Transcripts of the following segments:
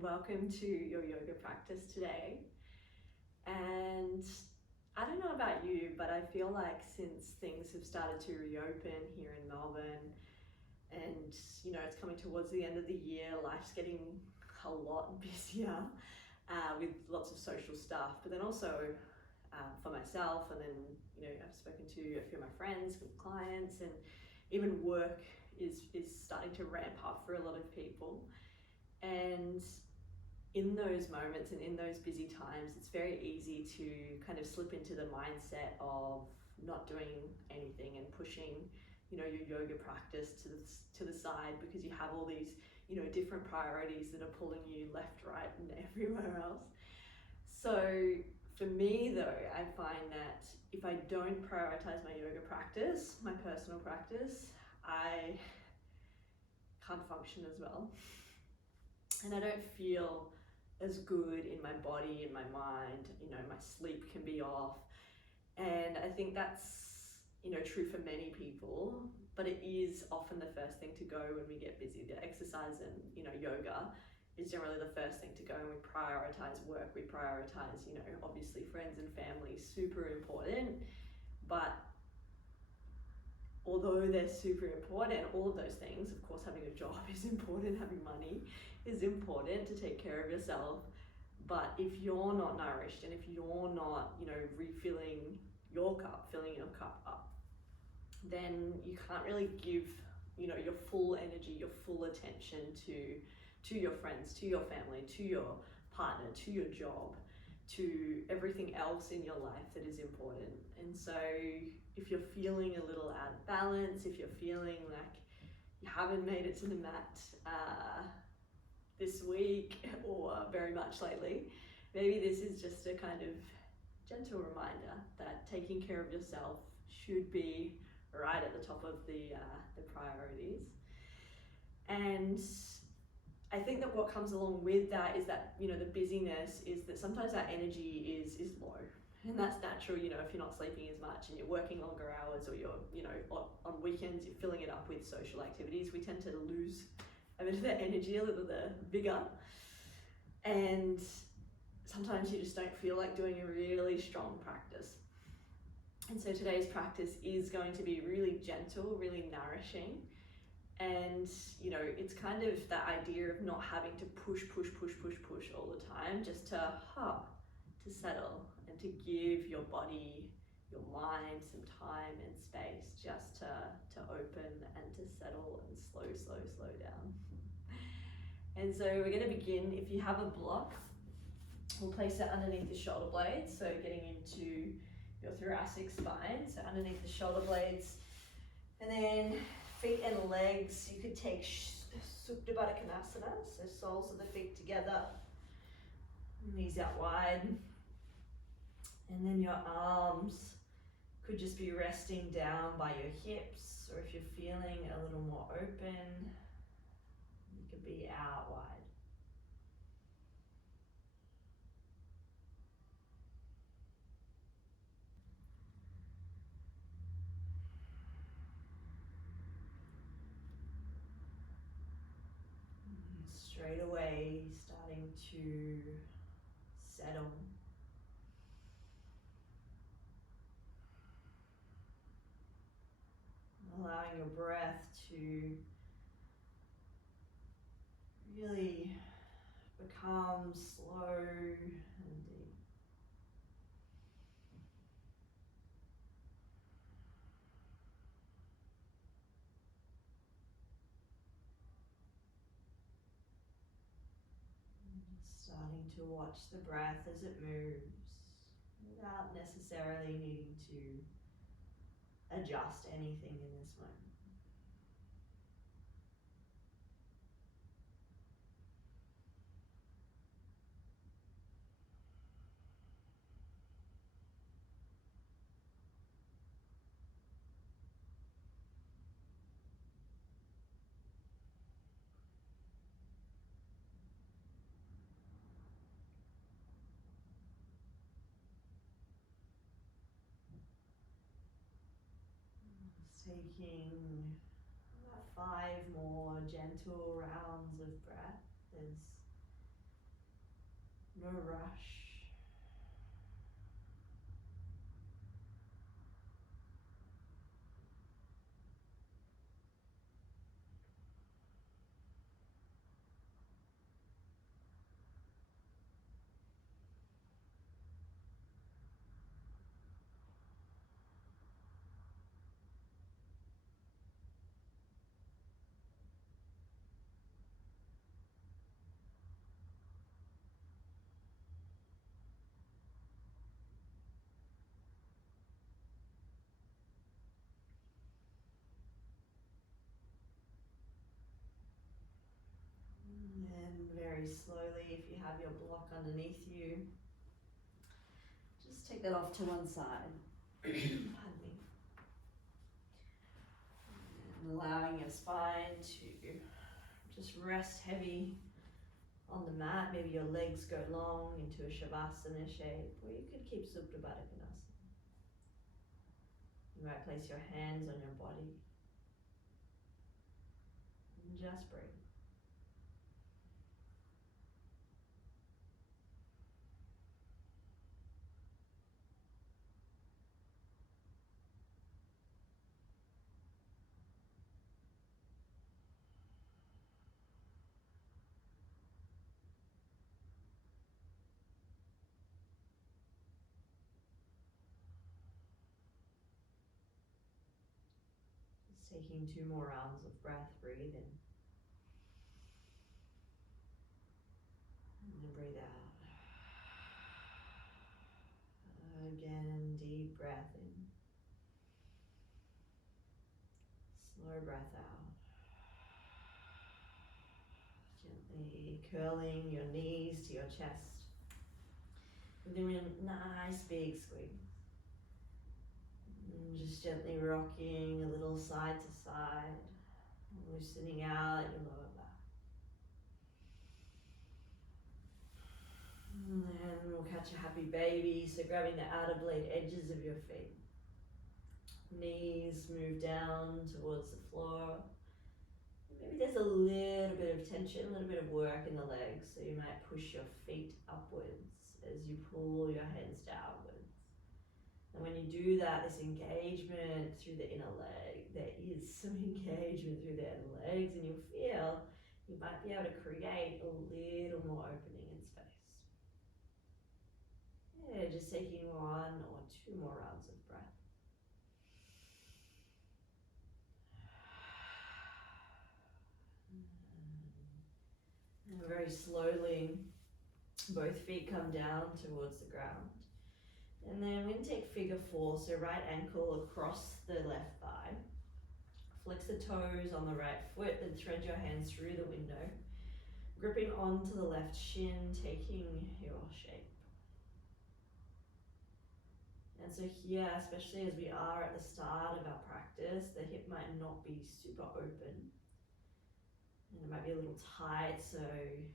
and welcome to your yoga practice today. And I don't know about you, but I feel like since things have started to reopen here in Melbourne and it's coming towards the end of the year, life's getting a lot busier with lots of social stuff, but then also for myself, and then I've spoken to a few of my friends, clients, and even work is starting to ramp up for a lot of people. And in those moments and in those busy times, it's very easy to kind of slip into the mindset of not doing anything and pushing your yoga practice to the side because you have all these different priorities that are pulling you left, right, and everywhere else. So for me though, I find that if I don't prioritize my yoga practice, my personal practice, I can't function as well. And I don't feel as good in my body, in my mind, my sleep can be off. And I think that's, true for many people, but it is often the first thing to go when we get busy. The exercise and, yoga is generally the first thing to go, and we prioritize work, we prioritize, obviously friends and family, super important. But although they're super important, all of those things, of course, having a job is important, having money is important to take care of yourself. But if you're not nourished and if you're not, refilling your cup, filling your cup up, then you can't really give, your full energy, your full attention to your friends, to your family, to your partner, to your job, to everything else in your life that is important. And so if you're feeling a little out of balance, if you're feeling like you haven't made it to the mat this week or very much lately, maybe this is just a kind of gentle reminder that taking care of yourself should be right at the top of the priorities. And I think that what comes along with that is that, the busyness is that sometimes our energy is low. And that's natural, if you're not sleeping as much and you're working longer hours, or you're, on weekends you're filling it up with social activities, we tend to lose a bit of that energy, a little the vigor. And sometimes you just don't feel like doing a really strong practice. And so today's practice is going to be really gentle, really nourishing. And, it's kind of that idea of not having to push all the time, just to settle and to give your body, your mind some time and space just to open and to settle and slow down. And so we're going to begin. If you have a block, we'll place it underneath the shoulder blades, so getting into your thoracic spine, so underneath the shoulder blades. And then feet and legs, you could take Supta Baddha Konasana, so soles of the feet together, knees out wide. And then your arms could just be resting down by your hips, or if you're feeling a little more open, you could be out wide. Straight away, starting to settle. Allowing your breath to really become slow and deep. Starting to watch the breath as it moves without necessarily needing to adjust anything in this moment. Taking about 5 more gentle rounds of breath as No rush. And very slowly, if you have your block underneath you, just take that off to one side. Pardon me. And allowing your spine to just rest heavy on the mat. Maybe your legs go long into a Shavasana shape, or you could keep Supta Baddha Konasana. You might place your hands on your body and just breathe. Just taking 2 more rounds of breath. Breathe in. And then breathe out. Again, deep breath in. Slow breath out. Gently curling your knees to your chest. Doing a nice big squeeze. And just gently rocking a little side to side, loosening out your lower back. And then we'll catch a happy baby, so grabbing the outer blade edges of your feet. Knees move down towards the floor. Maybe there's a little bit of tension, a little bit of work in the legs, so you might push your feet upwards as you pull your hands downwards. And when you do that, this engagement through the inner leg, there is some engagement through the inner legs, and you'll feel you might be able to create a little more opening in space. Yeah, just taking 1 or 2 more rounds of breath. And very slowly, both feet come down towards the ground. And then we're going to take figure 4, so right ankle across the left thigh. Flex the toes on the right foot and thread your hands through the window. Gripping onto the left shin, taking your shape. And so here, especially as we are at the start of our practice, the hip might not be super open. And it might be a little tight, so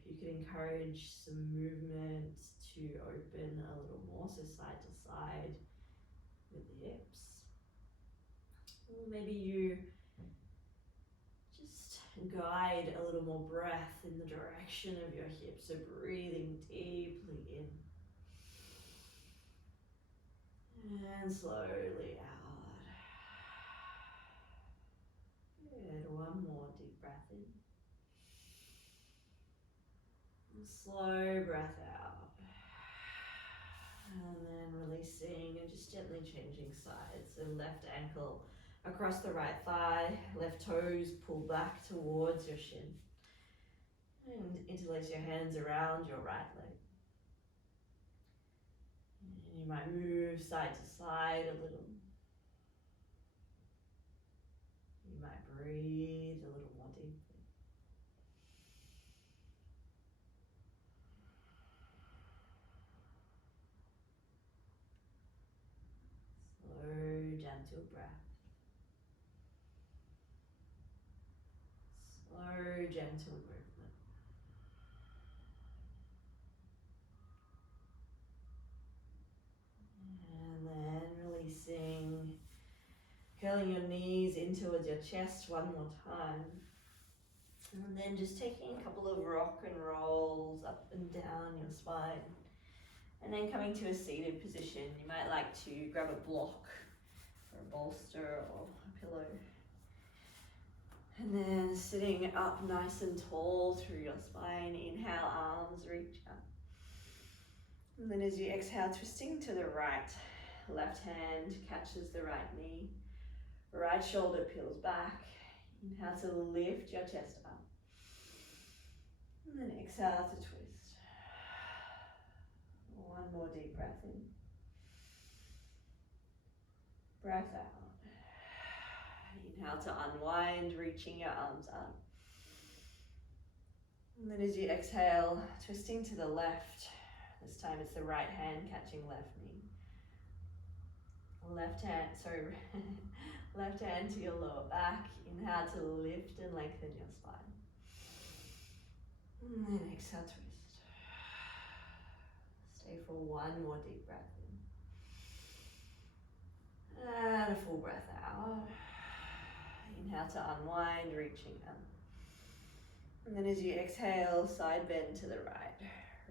you could encourage some movement to open a little more, so side to side with the hips. Or maybe you just guide a little more breath in the direction of your hips, so breathing deeply in. And slowly out. Good, 1 more deep breath in. Slow breath out. And then releasing and just gently changing sides. So left ankle across the right thigh, left toes pull back towards your shin. And interlace your hands around your right leg. And you might move side to side a little. You might breathe a little more deeply. Slow, gentle breath. Slow, gentle movement. And then releasing, curling your knees in towards your chest 1 more time. And then just taking a couple of rock and rolls up and down your spine. And then coming to a seated position, you might like to grab a block or a bolster or a pillow. And then sitting up nice and tall through your spine, inhale, arms reach up. And then as you exhale, twisting to the right, left hand catches the right knee, right shoulder peels back. Inhale to lift your chest up. And then exhale to twist. One more deep breath in. Breath out. Inhale to unwind, reaching your arms up. And then as you exhale, twisting to the left. This time it's the right hand catching left knee. Left hand to your lower back. Inhale to lift and lengthen your spine. And then exhale, twist. Stay for one more deep breath in. And a full breath out. Inhale to unwind, reaching up. And then as you exhale, side bend to the right.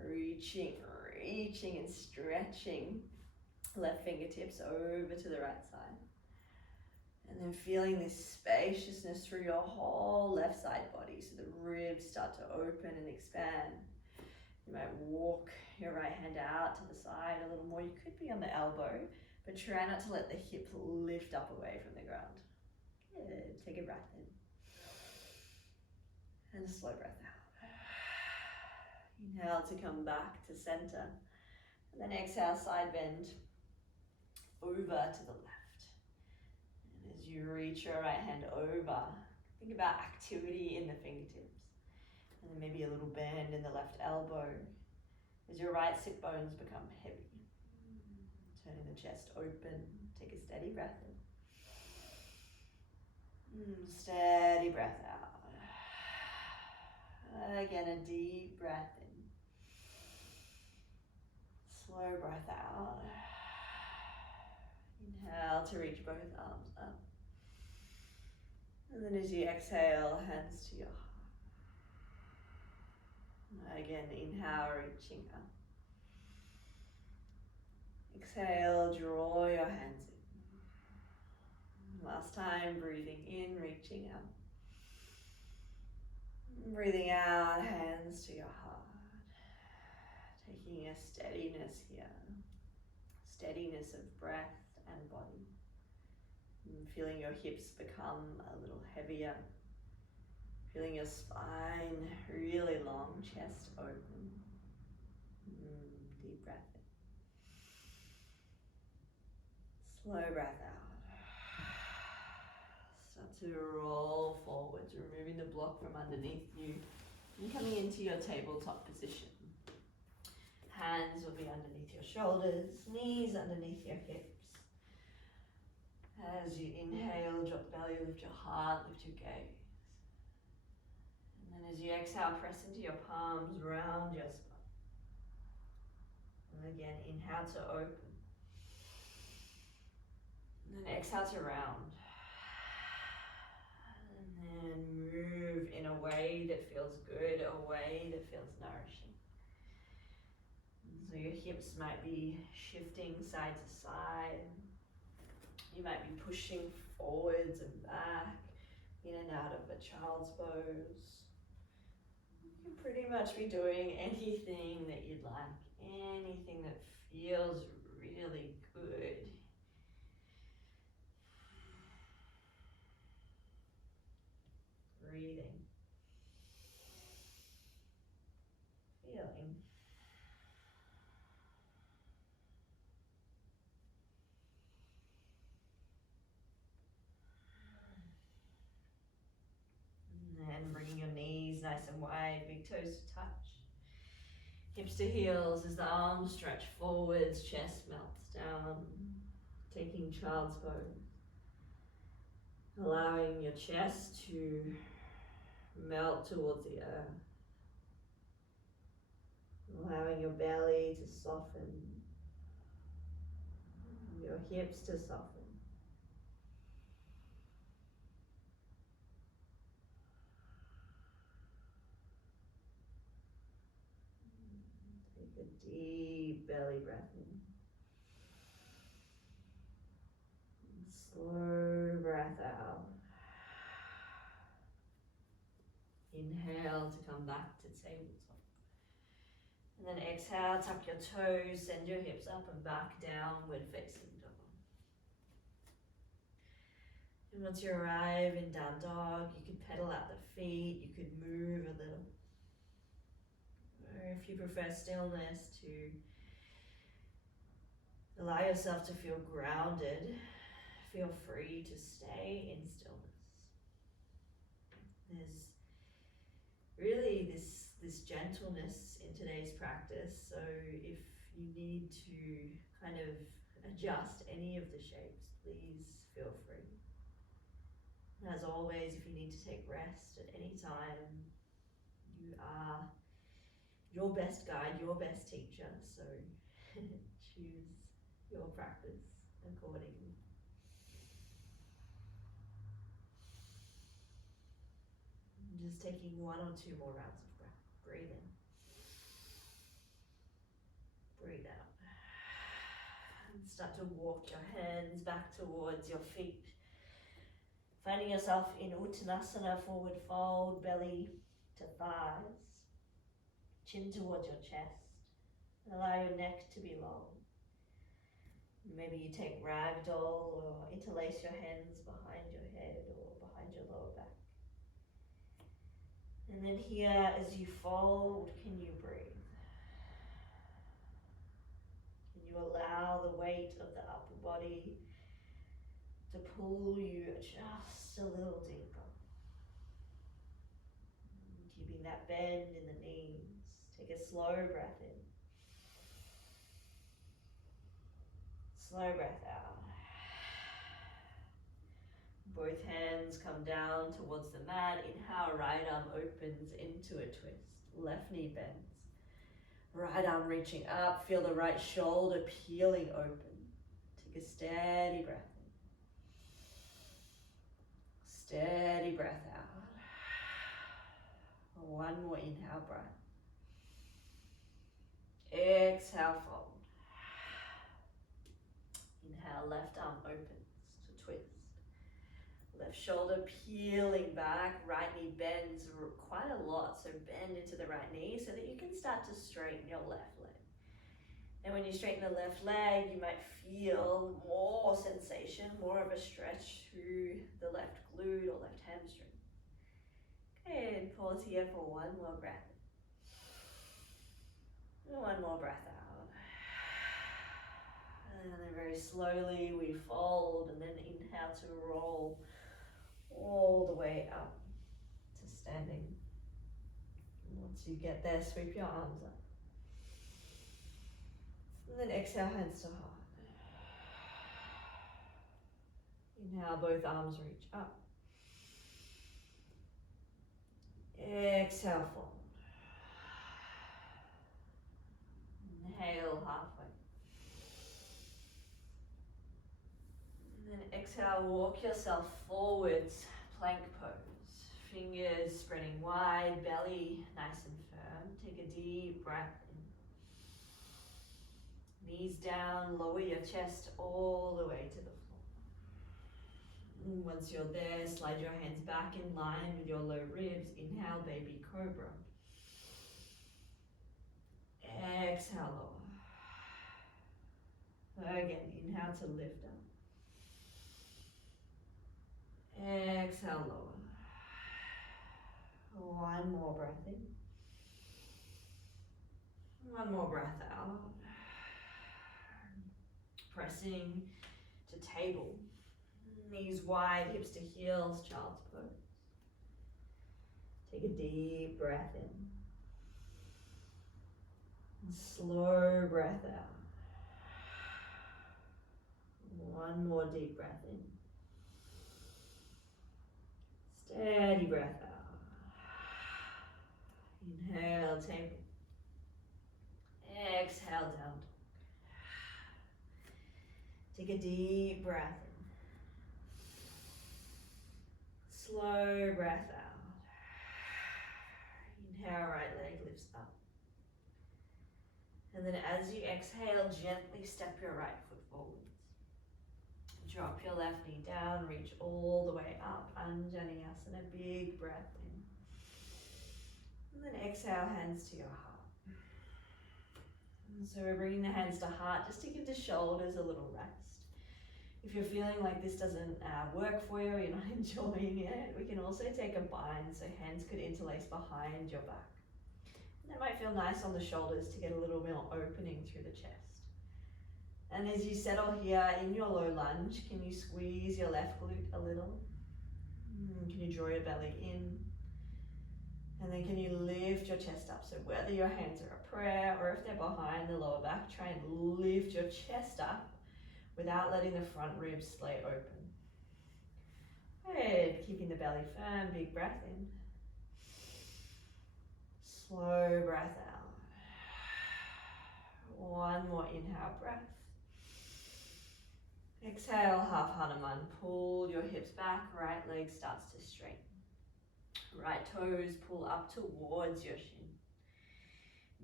Reaching and stretching. Left fingertips over to the right side. And then feeling this spaciousness through your whole left side body. So the ribs start to open and expand. You might walk your right hand out to the side a little more. You could be on the elbow, but try not to let the hip lift up away from the ground. Good. Take a breath in. And a slow breath out. Inhale to come back to center. And then exhale, side bend over to the left. And as you reach your right hand over, think about activity in the fingertips. And then maybe a little bend in the left elbow as your right sit bones become heavy. Turning the chest open. Take a steady breath in. Steady breath out. Again, a deep breath in. Slow breath out. Inhale to reach both arms up. And then as you exhale, hands to your heart. Again, inhale, reaching up. Exhale, draw your hands in. Last time, breathing in, reaching up. Breathing out, hands to your heart. Taking a steadiness here. Steadiness of breath and body. And feeling your hips become a little heavier. Feeling your spine really long, chest open. Deep breath in. Slow breath out. Start to roll forwards, removing the block from underneath you and coming into your tabletop position. Hands will be underneath your shoulders, knees underneath your hips. As you inhale, drop belly, lift your heart, lift your gaze. And then as you exhale, press into your palms, round your spine. And again, inhale to open. And then exhale to round. And then move in a way that feels good, a way that feels nourishing. So your hips might be shifting side to side. You might be pushing forwards and back, in and out of a child's pose. You can pretty much be doing anything that you'd like, anything that feels really good. Breathing. Feeling. And bringing your knees nice and wide, big toes to touch. Hips to heels as the arms stretch forwards, chest melts down. Taking child's pose. Allowing your chest to melt towards the earth. Allowing your belly to soften. Your hips to soften. Take a deep belly breath in. Slow breath out. Inhale to come back to tabletop. And then exhale, tuck your toes, send your hips up and back, downward facing dog. And once you arrive in down dog, you could pedal out the feet, you could move a little. Or if you prefer stillness, to allow yourself to feel grounded, feel free to stay in stillness. There's really this gentleness in today's practice, so if you need to kind of adjust any of the shapes, please feel free. And as always, if you need to take rest at any time, you are your best guide, your best teacher, so choose your practice accordingly. Just taking 1 or 2 more rounds of breath. Breathe in. Breathe out. And start to walk your hands back towards your feet. Finding yourself in Uttanasana, forward fold, belly to thighs. Chin towards your chest. Allow your neck to be long. Maybe you take ragdoll or interlace your hands behind your head or behind your lower back. And then here, as you fold, can you breathe? Can you allow the weight of the upper body to pull you just a little deeper? Keeping that bend in the knees. Take a slow breath in. Slow breath out. Both hands come down towards the mat. Inhale, right arm opens into a twist. Left knee bends. Right arm reaching up. Feel the right shoulder peeling open. Take a steady breath in. Steady breath out. 1 more inhale breath. Exhale, fold. Inhale, left arm opens to twist. Left shoulder peeling back, right knee bends quite a lot, so bend into the right knee so that you can start to straighten your left leg. And when you straighten the left leg, you might feel more sensation, more of a stretch through the left glute or left hamstring. Okay, and pause here for 1 more breath. And 1 more breath out. And then very slowly we fold and then inhale to roll all the way up to standing. And once you get there, sweep your arms up. And then exhale, hands to heart. Inhale, both arms reach up. Exhale, fold. Inhale, halfway. And then exhale, walk yourself forwards, plank pose. Fingers spreading wide, belly nice and firm. Take a deep breath in. Knees down, lower your chest all the way to the floor. And once you're there, slide your hands back in line with your low ribs. Inhale, baby cobra. Exhale, lower. Again, inhale to lift up. Exhale, lower. 1 more breath in. 1 more breath out. Pressing to table. Knees wide, hips to heels, child's pose. Take a deep breath in. And slow breath out. 1 more deep breath in. Steady breath out. Inhale, table. Exhale, down dog. Take a deep breath in. Slow breath out. Inhale, right leg lifts up. And then as you exhale, gently step your right foot forwards. Drop your left knee down, reach all the way up, Anjaneyasana, big breath in. And then exhale, hands to your heart. And so we're bringing the hands to heart just to give the shoulders a little rest. If you're feeling like this doesn't work for you or you're not enjoying it, we can also take a bind, so hands could interlace behind your back. And that might feel nice on the shoulders to get a little more opening through the chest. And as you settle here in your low lunge, can you squeeze your left glute a little? Can you draw your belly in? And then can you lift your chest up? So whether your hands are a prayer or if they're behind the lower back, try and lift your chest up without letting the front ribs splay open. Good, keeping the belly firm, big breath in. Slow breath out. One more inhale breath. Exhale, half Hanuman. Pull your hips back, right leg starts to straighten. Right toes pull up towards your shin.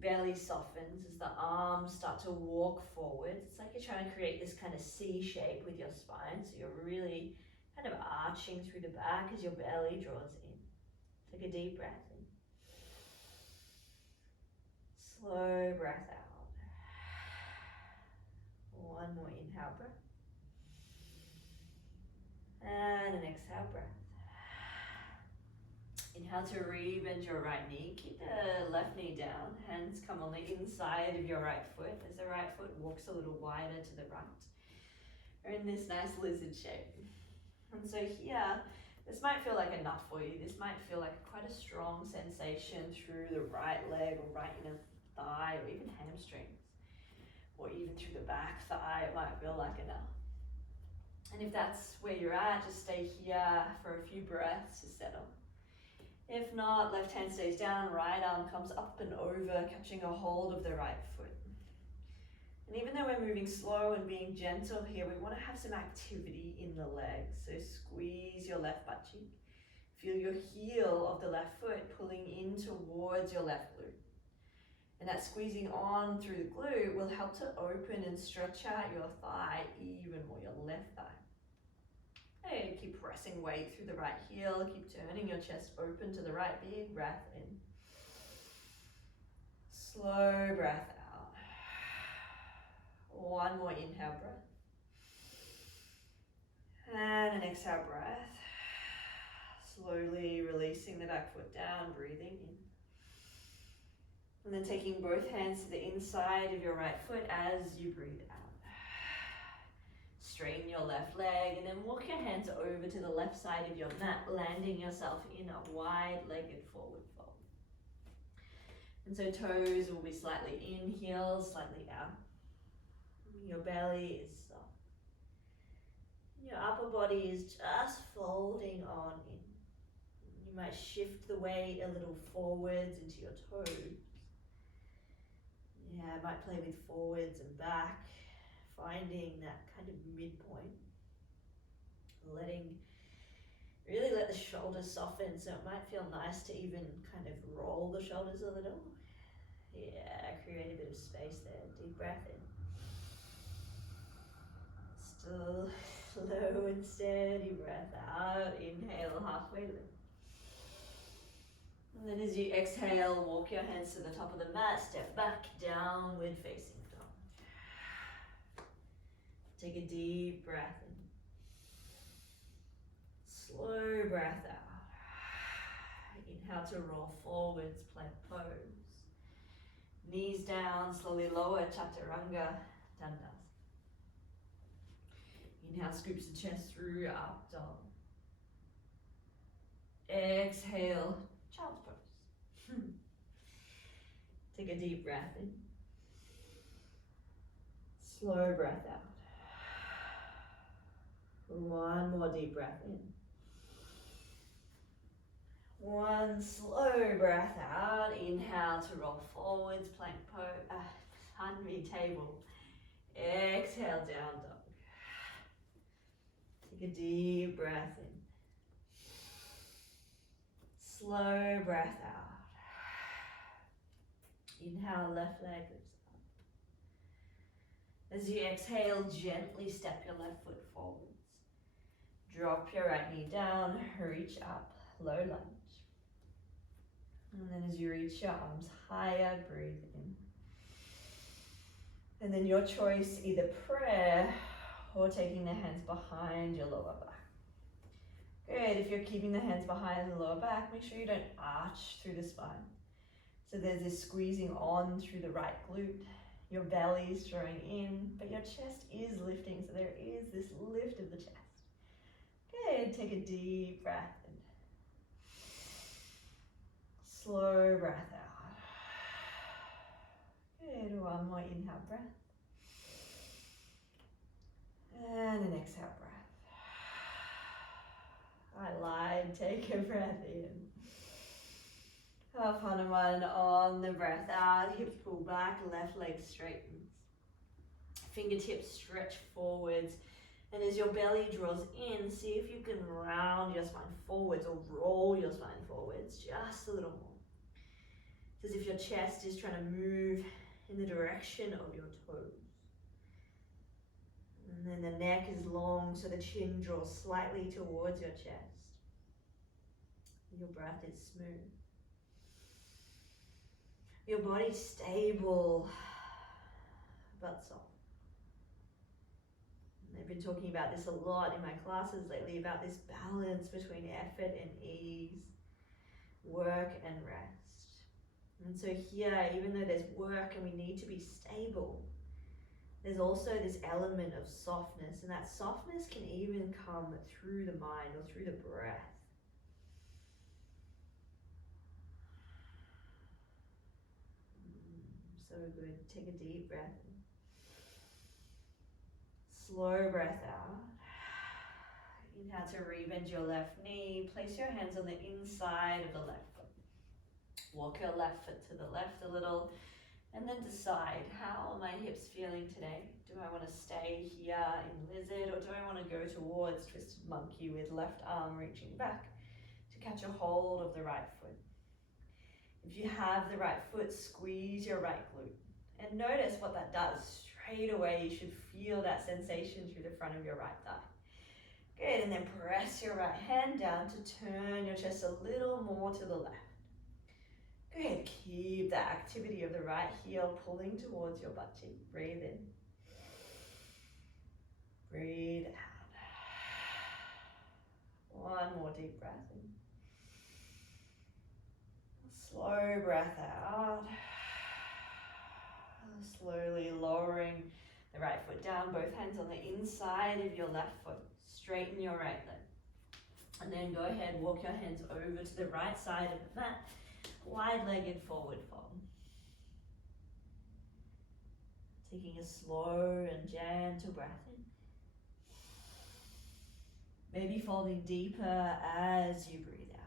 Belly softens as the arms start to walk forward. It's like you're trying to create this kind of C shape with your spine, so you're really kind of arching through the back as your belly draws in. Take a deep breath in. Slow breath out. One more inhale breath. And an exhale breath. Inhale to rebend your right knee. Keep the left knee down. Hands come on the inside of your right foot as the right foot walks a little wider to the right. We're in this nice lizard shape. And so here, this might feel like enough for you. This might feel like quite a strong sensation through the right leg or right inner thigh or even hamstrings. Or even through the back thigh, it might feel like enough. And if that's where you're at, just stay here for a few breaths to settle. If not, left hand stays down, right arm comes up and over, catching a hold of the right foot. And even though we're moving slow and being gentle here, we want to have some activity in the legs. So squeeze your left butt cheek. Feel your heel of the left foot pulling in towards your left glute. And that squeezing on through the glute will help to open and stretch out your thigh even more, your left thigh. Hey, keep pressing weight through the right heel, keep turning your chest open to the right, big breath in. Slow breath out. One more inhale breath. And an exhale breath. Slowly releasing the back foot down, breathing in. And then taking both hands to the inside of your right foot as you breathe out. Straighten your left leg and then walk your hands over to the left side of your mat, landing yourself in a wide-legged forward fold. And so toes will be slightly in, heels slightly out. Your belly is soft. Your upper body is just folding on in. You might shift the weight a little forwards into your toes. Yeah, I might play with forwards and back, finding that kind of midpoint. Really let the shoulders soften, so it might feel nice to even kind of roll the shoulders a little. Yeah, create a bit of space there. Deep breath in. Still slow and steady breath out. Inhale, halfway lift. And then as you exhale, walk your hands to the top of the mat, step back, downward facing dog. Take a deep breath in. Slow breath out. Inhale to roll forwards, plank pose. Knees down, slowly lower, chaturanga, dandasana. Inhale, scoops the chest through, up dog. Exhale, child's pose. Take a deep breath in. Slow breath out. One more deep breath in. One slow breath out. Inhale to roll forwards, plank pose, table. Exhale, down dog. Take a deep breath in. Slow breath out. Inhale, left leg lifts up. As you exhale, gently step your left foot forwards. Drop your right knee down, reach up, low lunge. And then as you reach your arms higher, breathe in. And then your choice, either prayer or taking the hands behind your lower back. Good, if you're keeping the hands behind the lower back, make sure you don't arch through the spine. So there's this squeezing on through the right glute. Your belly is drawing in, but your chest is lifting, so there is this lift of the chest. Good, take a deep breath in. Slow breath out. Good, one more inhale breath. And an exhale breath. I lied, take a breath in. Half Hanuman on the breath out, hips pull back, left leg straightens. Fingertips stretch forwards, and as your belly draws in, see if you can round your spine forwards or roll your spine forwards just a little more. It's as if your chest is trying to move in the direction of your toes. And then the neck is long, so the chin draws slightly towards your chest. Your breath is smooth. Your body's stable, but soft. And I've been talking about this a lot in my classes lately, about this balance between effort and ease, work and rest. And so here, even though there's work and we need to be stable, there's also this element of softness, and that softness can even come through the mind or through the breath. So good. Take a deep breath in. Slow breath out. Inhale to rebend your left knee. Place your hands on the inside of the left foot. Walk your left foot to the left a little, and then decide, how are my hips feeling today? Do I want to stay here in lizard, or do I want to go towards twisted monkey with left arm reaching back to catch a hold of the right foot? If you have the right foot, squeeze your right glute. And notice what that does. Straight away, you should feel that sensation through the front of your right thigh. Good, and then press your right hand down to turn your chest a little more to the left. Good, keep the activity of the right heel pulling towards your butt cheek. Breathe in. Breathe out. One more deep breath in. Slow breath out. Slowly lowering the right foot down, both hands on the inside of your left foot. Straighten your right leg. And then go ahead, walk your hands over to the right side of the mat, wide-legged forward fold. Taking a slow and gentle breath in. Maybe folding deeper as you breathe out.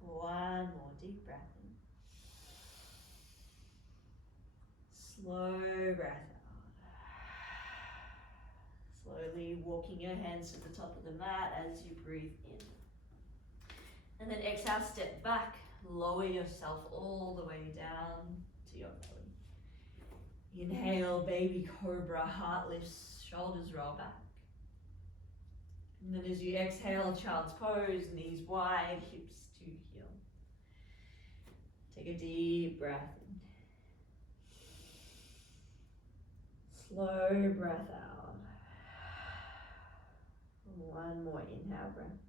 One more deep breath in. Slow breath out. Slowly walking your hands to the top of the mat as you breathe in. And then exhale, step back, lower yourself all the way down to your belly. Inhale, baby cobra, heart lifts, shoulders roll back. And then as you exhale, child's pose, knees wide, hips to heel. Take a deep breath in. Slow breath out. One more inhale breath.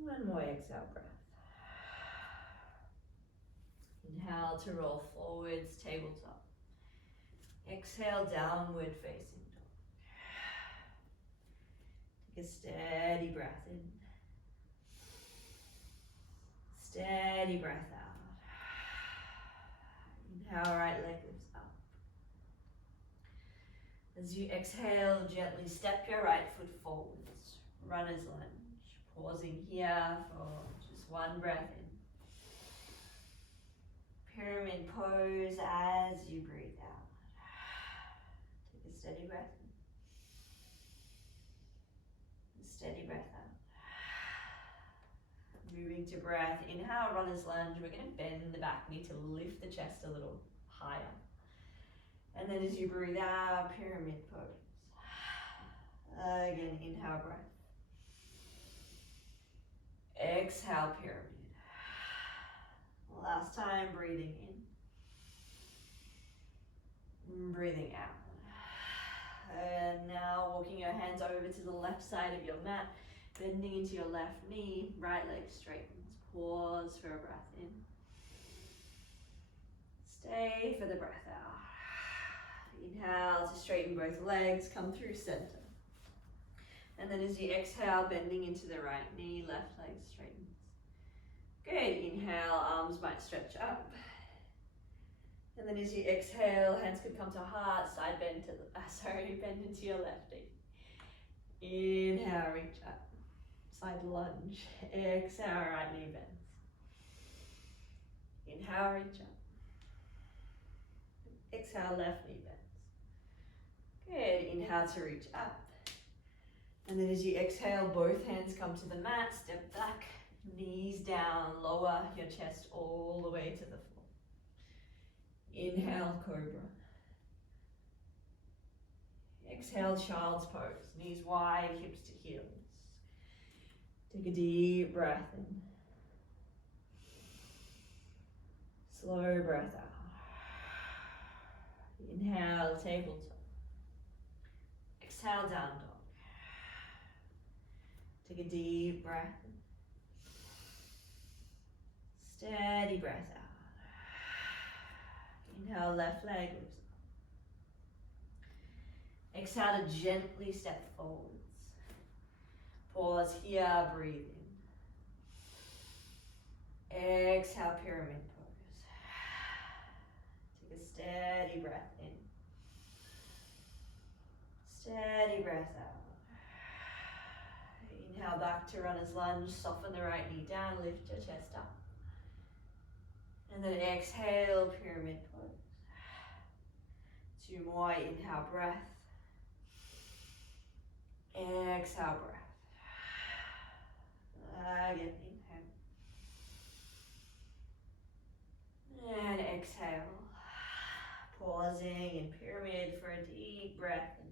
One more exhale breath. Inhale to roll forwards, tabletop. Exhale, downward facing dog. Take a steady breath in. Steady breath out. Inhale, right leg lifts up. As you exhale, gently step your right foot forwards. Runner's lunge. Pausing here for just one breath in. Pyramid pose as you breathe out. Take a steady breath in. A steady breath out. Moving to breath. Inhale, runner's lunge. We're going to bend the back knee to lift the chest a little higher. And then as you breathe out, pyramid pose. Again, inhale, breath. Exhale, pyramid. Last time, breathing in. Breathing out. And now walking your hands over to the left side of your mat, bending into your left knee, right leg straightens. Pause for a breath in. Stay for the breath out. Inhale to straighten both legs, come through center. And then as you exhale, bending into the right knee, left leg straightens. Good, inhale, arms might stretch up. And then as you exhale, hands could come to heart, side bend to bend into your left knee. Inhale, reach up, side lunge. Exhale, right knee bends. Inhale, reach up. Exhale, left knee bends. Good, inhale to reach up. And then as you exhale, both hands come to the mat, step back, knees down, lower your chest all the way to the floor. Inhale, cobra. Exhale, child's pose. Knees wide, hips to heels. Take a deep breath in. Slow breath out. Inhale, tabletop. Exhale, down dog. Take a deep breath in. Steady breath out. Inhale, left leg lifts up. Exhale to gently step forwards. Pause here, breathe in. Exhale, pyramid pose. Take a steady breath in. Steady breath out. Inhale, back to runner's lunge. Soften the right knee down, lift your chest up. And then exhale, pyramid pose. 2 more, inhale, breath. Exhale, breath. Again, inhale. And exhale. Pausing in pyramid for a deep breath in.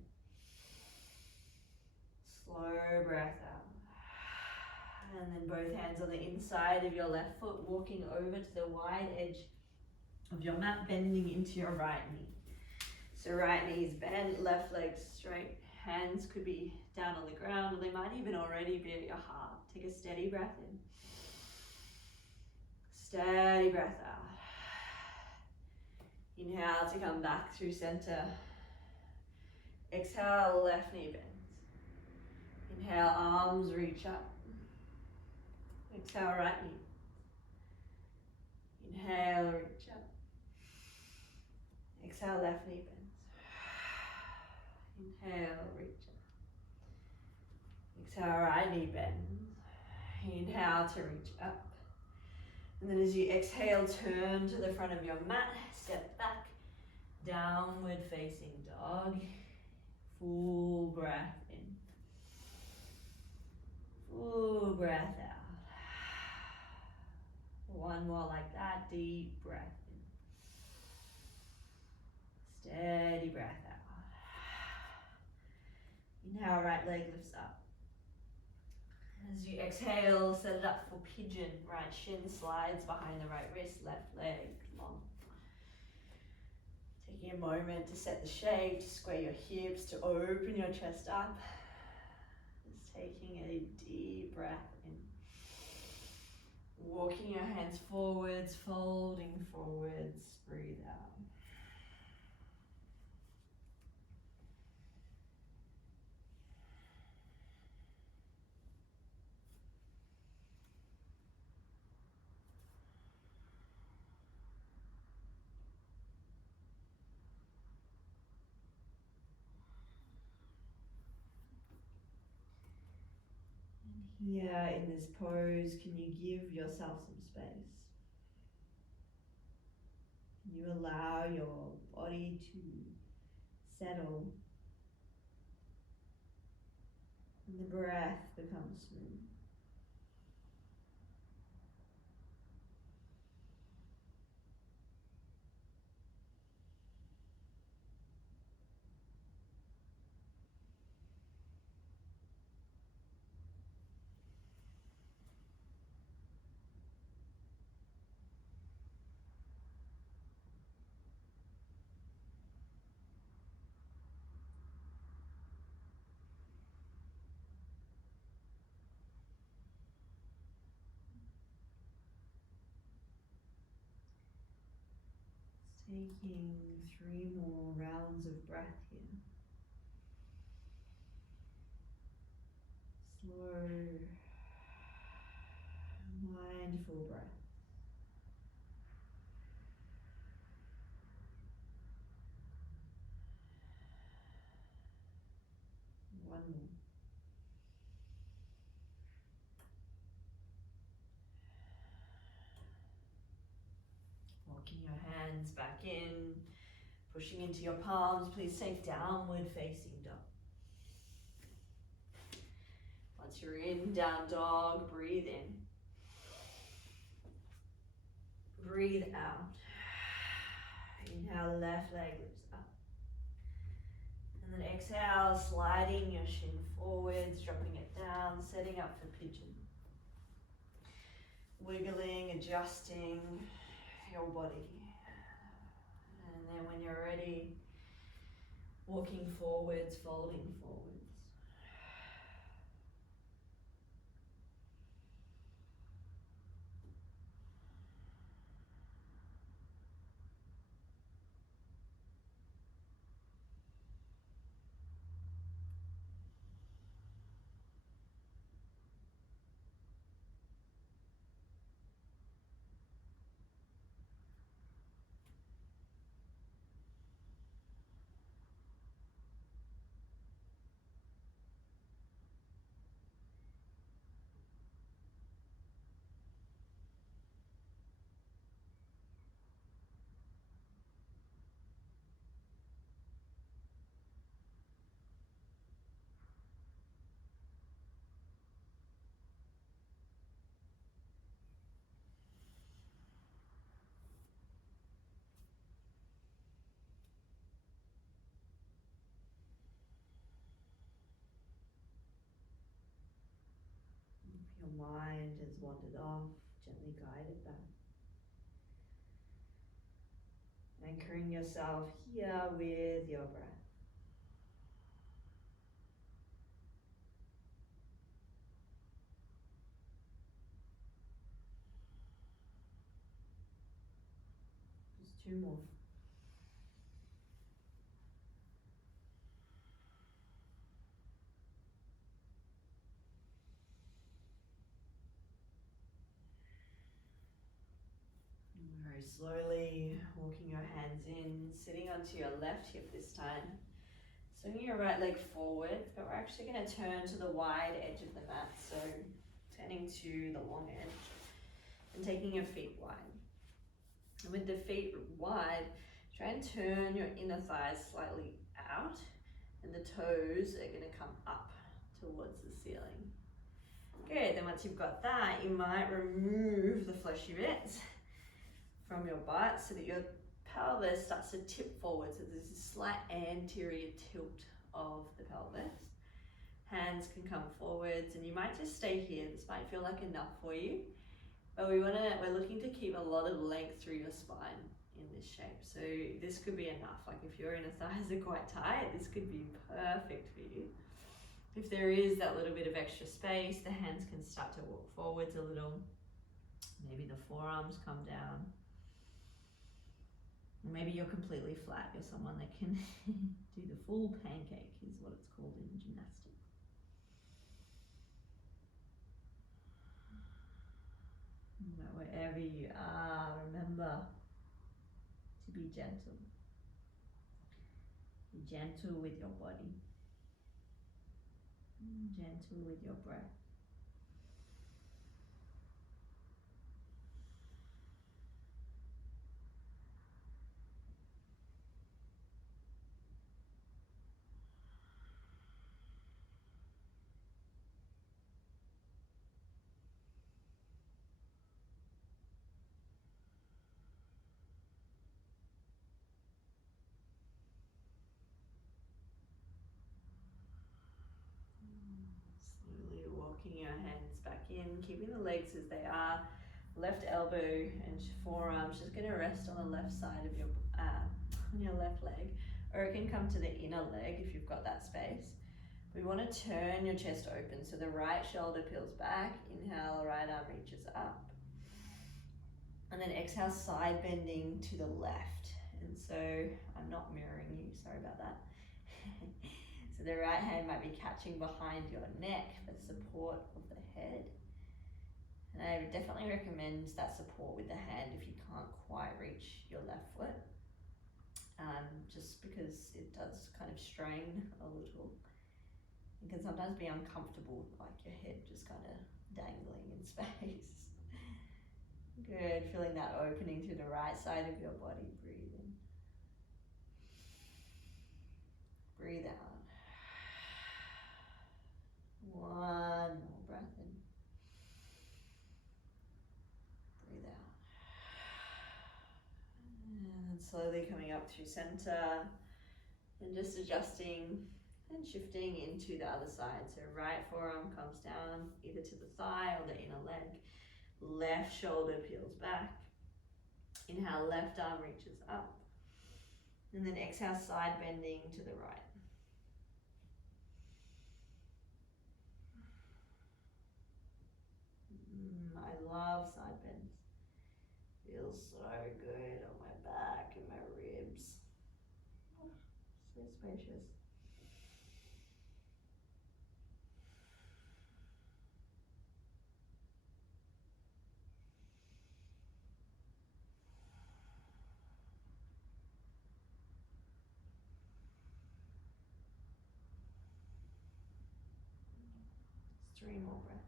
Slow breath out. And then both hands on the inside of your left foot, walking over to the wide edge of your mat, bending into your right knee. So right knee is bent, left leg straight. Hands could be down on the ground, or they might even already be at your heart. Take a steady breath in. Steady breath out. Inhale to come back through center. Exhale, left knee bends. Inhale, arms reach up. Exhale, right knee. Inhale, reach up. Exhale, left knee bends. Inhale, reach up. Exhale, right knee bends. Inhale to reach up. And then as you exhale, turn to the front of your mat, step back, downward facing dog. Full breath in. Full breath out. One more like that, deep breath in. Steady breath out. Inhale, right leg lifts up. As you exhale, set it up for pigeon. Right shin slides behind the right wrist, left leg long. Taking a moment to set the shape, to square your hips, to open your chest up. Just taking a deep breath in. Walking your hands forwards, folding forwards, breathe out. Here in this pose, can you give yourself some space? Can you allow your body to settle and the breath becomes smooth? Taking 3 more rounds of breath here. Slow, mindful breath. One more. Walking your hands back in, pushing into your palms. Please take downward facing dog. Once you're in down dog, breathe in. Breathe out. Inhale, left leg lifts up. And then exhale, sliding your shin forwards, dropping it down, setting up for pigeon. Wiggling, adjusting your body. And then when you're ready, walking forwards, folding forwards. If your mind has wandered off, gently guide it back. Anchoring yourself here with your breath. Just 2 more. Very slowly, walking your hands in, sitting onto your left hip this time. Swinging your right leg forward, but we're actually going to turn to the wide edge of the mat, so turning to the long edge and taking your feet wide. And with the feet wide, try and turn your inner thighs slightly out, and the toes are going to come up towards the ceiling. Good, then once you've got that, you might remove the fleshy bits from your butt so that your pelvis starts to tip forward, so there's a slight anterior tilt of the pelvis. Hands can come forwards, and you might just stay here. This might feel like enough for you, but we're looking to keep a lot of length through your spine in this shape. So this could be enough. Like if your inner thighs are quite tight, this could be perfect for you. If there is that little bit of extra space, the hands can start to walk forwards a little. Maybe the forearms come down. Maybe you're completely flat. You're someone that can do the full pancake, is what it's called in gymnastics. But wherever you are, remember to be gentle. Be gentle with your body. Gentle with your breath. Slowly walking your hands back in, keeping the legs as they are. Left elbow and forearm just going to rest on the left side of your on your left leg, or it can come to the inner leg if you've got that space. We want to turn your chest open, so the right shoulder peels back. Inhale, right arm reaches up, and then exhale, side bending to the left, And so I'm not mirroring you, sorry about that. So the right hand might be catching behind your neck for support of the head. And I would definitely recommend that support with the hand if you can't quite reach your left foot. Just because it does kind of strain a little. It can sometimes be uncomfortable, like your head just kind of dangling in space. Good, feeling that opening through the right side of your body. Breathe in. Breathe out. One more breath in. Breathe out. And slowly coming up through center and just adjusting and shifting into the other side. So right forearm comes down either to the thigh or the inner leg. Left shoulder peels back. Inhale, left arm reaches up. And then exhale, side bending to the right. I love side bends. Feels so good on my back and my ribs. Oh, so spacious. Just 3 more breaths.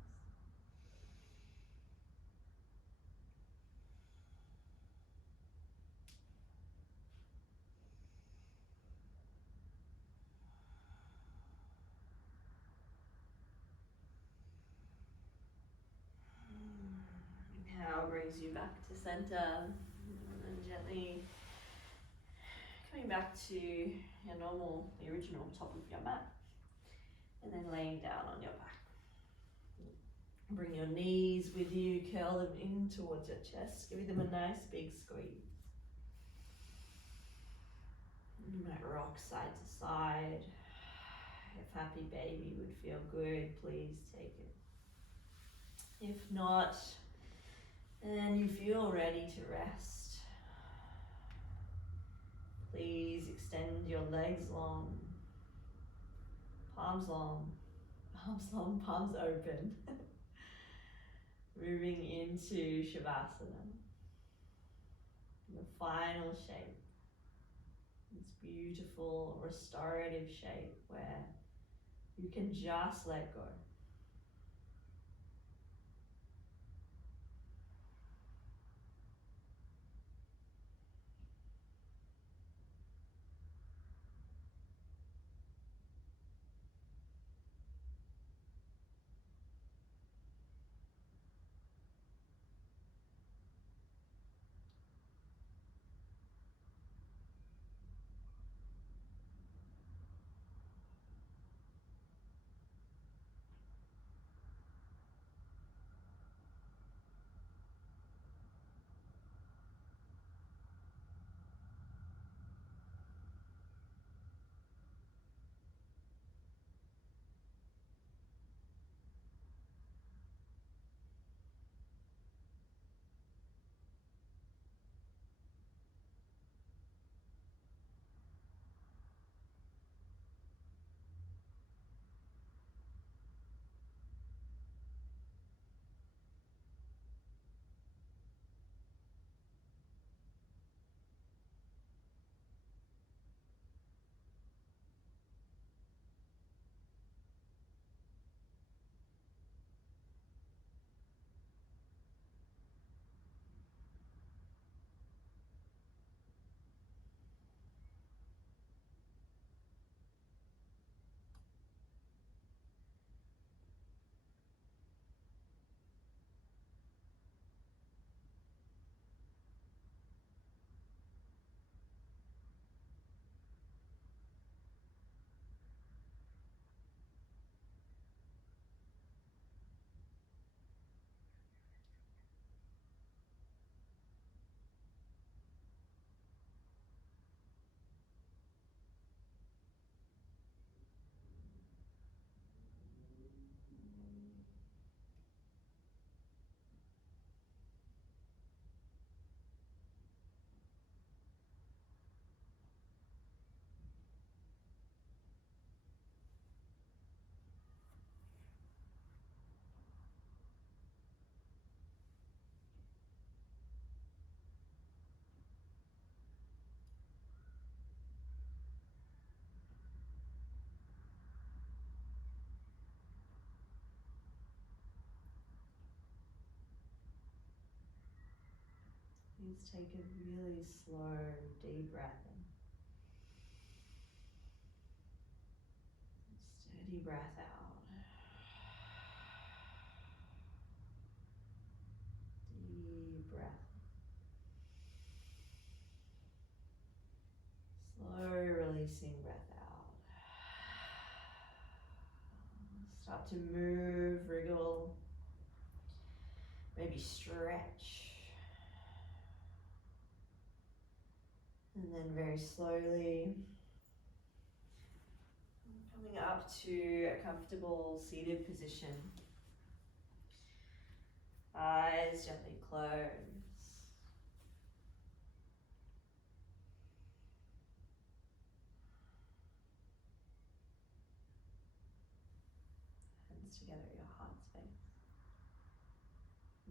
Inhale brings you back to center, and then gently coming back to your normal, the original top of your mat, and then laying down on your back. Bring your knees with you, curl them in towards your chest, give them a nice big squeeze. You might rock side to side. If happy baby would feel good, please take it. If not, and you feel ready to rest, please extend your legs long, palms long, palms open. Moving into Shavasana, the final shape. This beautiful restorative shape where you can just let go. Please take a really slow, deep breath in. Steady breath out. Deep breath. Slow releasing breath out. Start to move, wriggle, maybe stretch. And then very slowly coming up to a comfortable seated position. Eyes gently close. Hands together at your heart space.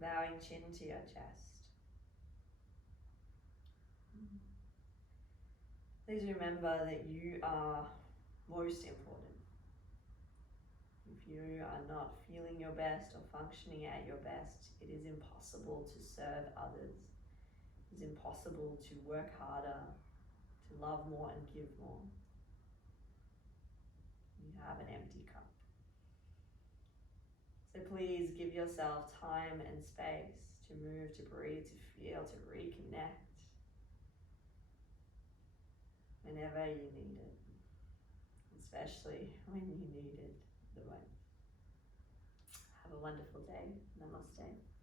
Bowing chin to your chest. Please remember that you are most important. If you are not feeling your best or functioning at your best, it is impossible to serve others. It is impossible to work harder, to love more and give more. You have an empty cup. So please give yourself time and space to move, to breathe, to feel, to reconnect whenever you need it, especially when you need it the most. Have a wonderful day. Namaste.